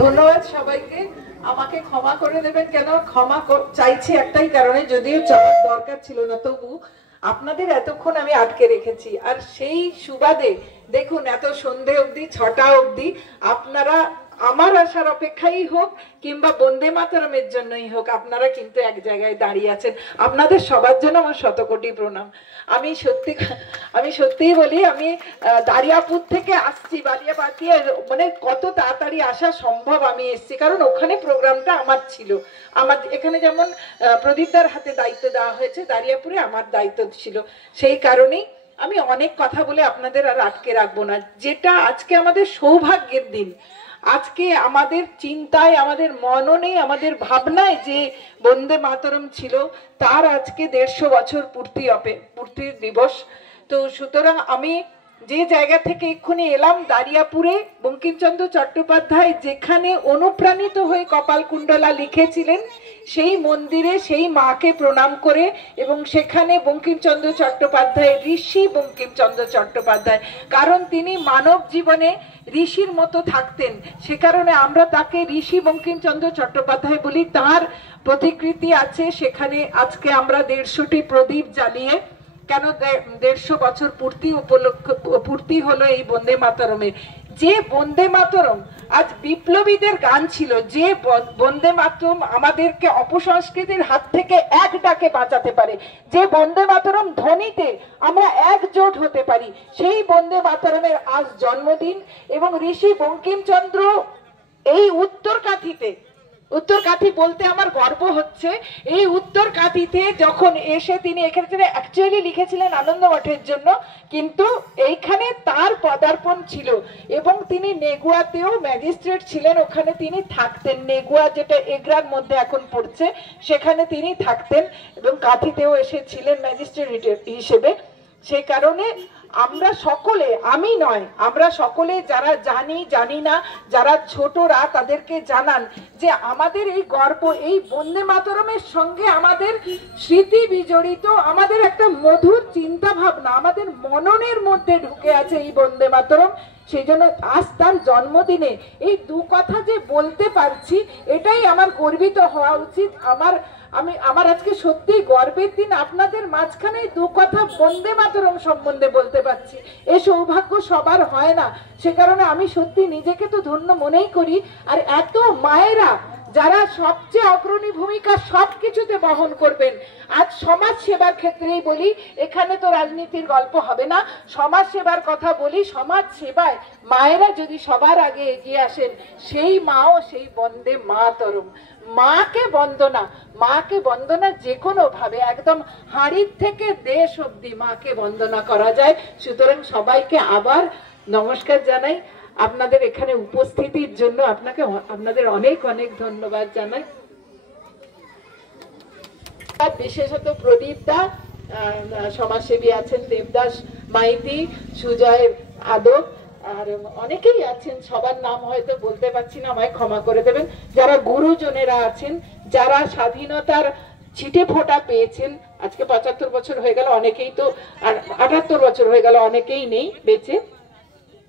ধন্যবাদ সবাইকে। আমাকে ক্ষমা করে দেবেন, কেন ক্ষমা চাইছি একটাই কারণে, যদিও চাওয়ার দরকার ছিল না, তবু আপনাদের এতক্ষণ আমি আটকে রেখেছি। আর সেই সুবাদে দেখুন এত সন্ধে অবধি, 6টা অবধি আপনারা আমার আসার অপেক্ষাই হোক কিংবা বন্দে মাতরমের জন্যই হোক, আপনারা কিন্তু এক জায়গায় দাঁড়িয়ে আছেন। আপনাদের সবার জন্য আমার শতকোটি প্রণাম। আমি সত্যিই বলি, আমি দারিয়াপুর থেকে আসছি, বালিয়াবাটিয়া, মানে কত তাড়াতাড়ি আসা সম্ভব আমি এসছি, কারণ ওখানে প্রোগ্রামটা আমার ছিল। আমার এখানে যেমন প্রদীপদার হাতে দায়িত্ব দেওয়া হয়েছে, দারিয়াপুরে আমার দায়িত্ব ছিল। সেই কারণেই আমি অনেক কথা বলে আপনাদের আর আটকে রাখবো না। যেটা আজকে আমাদের সৌভাগ্যের দিন, আজকে আমাদের চিন্তায়, আমাদের মননে, আমাদের ভাবনায় যে বন্দে মাতরম ছিল, তার আজকে 150 বছর পূর্তির দিবস। তো সুতরাং আমি যে জায়গা থেকে এক্ষুনি এলাম, দারিয়াপুরে বঙ্কিমচন্দ্র চট্টোপাধ্যায় যেখানে অনুপ্রাণিত হয়ে কপালকুণ্ডলা লিখেছিলেন, সেই মন্দিরে সেই মাকে প্রণাম করে, এবং সেখানে বঙ্কিমচন্দ্র চট্টোপাধ্যায়, ঋষি বঙ্কিমচন্দ্র চট্টোপাধ্যায়, কারণ তিনি মানব জীবনে ঋষির মতো থাকতেন, সে কারণে আমরা তাকে ঋষি বঙ্কিমচন্দ্র চট্টোপাধ্যায় বলি। তার প্রতিকৃতি আছে সেখানে। আজকে আমরা 150টি প্রদীপ জ্বালিয়ে, কেন 150 বছর পূর্তি হলো এই বন্দে মাতরমের। যে বন্দে মাতরম আজ বিপ্লবীদের গান ছিল, যে বন্দে মাতরম আমাদেরকে অপসংস্কৃতির হাত থেকে এক ডাকে বাঁচাতে পারে, যে বন্দে মাতরম ধ্বনিতে আমরা একজোট হতে পারি, সেই বন্দে মাতরমের আজ জন্মদিন। এবং ঋষি বঙ্কিমচন্দ্র এই উত্তরকাঠি বলতে আমার গর্ব হচ্ছে, এই উত্তরকাঠিতে যখন এসে তিনি এখানে অ্যাকচুয়ালি লিখেছিলেন আনন্দ মঠের জন্য, কিন্তু এইখানে তার পদার্পণ ছিল। এবং তিনি নেগুয়াতেও ম্যাজিস্ট্রেট ছিলেন, ওখানে তিনি থাকতেন। নেগুয়া যেটা এগরার মধ্যে এখন পড়ছে, সেখানে তিনি থাকতেন, এবং কাঠিতেও এসেছিলেন ম্যাজিস্ট্রেট হিসেবে। সে কারণে আমরা সকলে, আমি নয়, আমরা সকলে যারা জানি না, যারা ছোটরা তাদেরকে জানান যে আমাদের এই গর্ব, এই বন্দে মাতরমের সঙ্গে আমাদের স্মৃতি বিজড়িত, আমাদের একটা মধুর চিন্তা ভাবনা আমাদের মননের মধ্যে ঢুকে আছে এই বন্দে মাতরম। সেই জন্য আজ তার জন্মদিনে এই দু কথা যে বলতে পারছি, এটাই আমার গর্বিত হওয়া উচিত। আমার আজকে সত্যি গর্বের দিন, আপনাদের মাঝখানে দু কথা বন্দে মাতরম সম্বন্ধে বলতে পারছি। এ সৌভাগ্য সবার হয় না, সে কারণে আমি সত্যি নিজেকে তো ধন্য মনেই করি। আর এত মায়েরা যারা সবচেয়ে অগ্রণী ভূমিকা সবকিছুতে বহন করবেন, আজ সমাজ সেবার ক্ষেত্রেই বলি, এখানে তো রাজনীতির গল্প হবে না, সমাজ সেবার কথা বলি। সমাজ সেবায় মায়েরা যদি সবার আগে এগিয়ে আসেন, সেই মাও সেই বন্দে মাতরম। মাকে বন্দনা যে কোনো ভাবে, একদম হাড়ির থেকে দেশ অব্দি মাকে বন্দনা করা যায়। সুতরাং সবাইকে আবার নমস্কার জানাই। আপনাদের এখানে উপস্থিতির জন্য আপনাদের অনেক অনেক ধন্যবাদ জানাই। বিশেষত প্রদীপ দা, সমাজসেবী আছেন দেবদাস মাইতি, সুজয় আদব, আর অনেকেই আছেন, সবার নাম হয়তো বলতে পারছি না, আমায় ক্ষমা করে দেবেন। যারা গুরুজনেরা আছেন, যারা স্বাধীনতার ছিটে ফোঁটা পেয়েছেন, আজকে 75 বছর হয়ে গেল, অনেকেই তো, আর 78 বছর হয়ে গেল, অনেকেই নেই বেঁচে,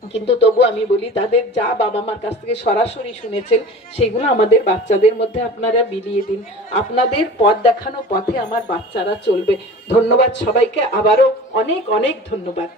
কিন্তু তবু আমি বলি, তাদের যা বাবা মার কাছ থেকে সরাসরি শুনেছেন, সেগুলো আমাদের বাচ্চাদের মধ্যে আপনারা বিলিয়ে দিন। আপনাদের পথ দেখানো পথে আমার বাচ্চারা চলবে। ধন্যবাদ সবাইকে, আবারও অনেক অনেক ধন্যবাদ।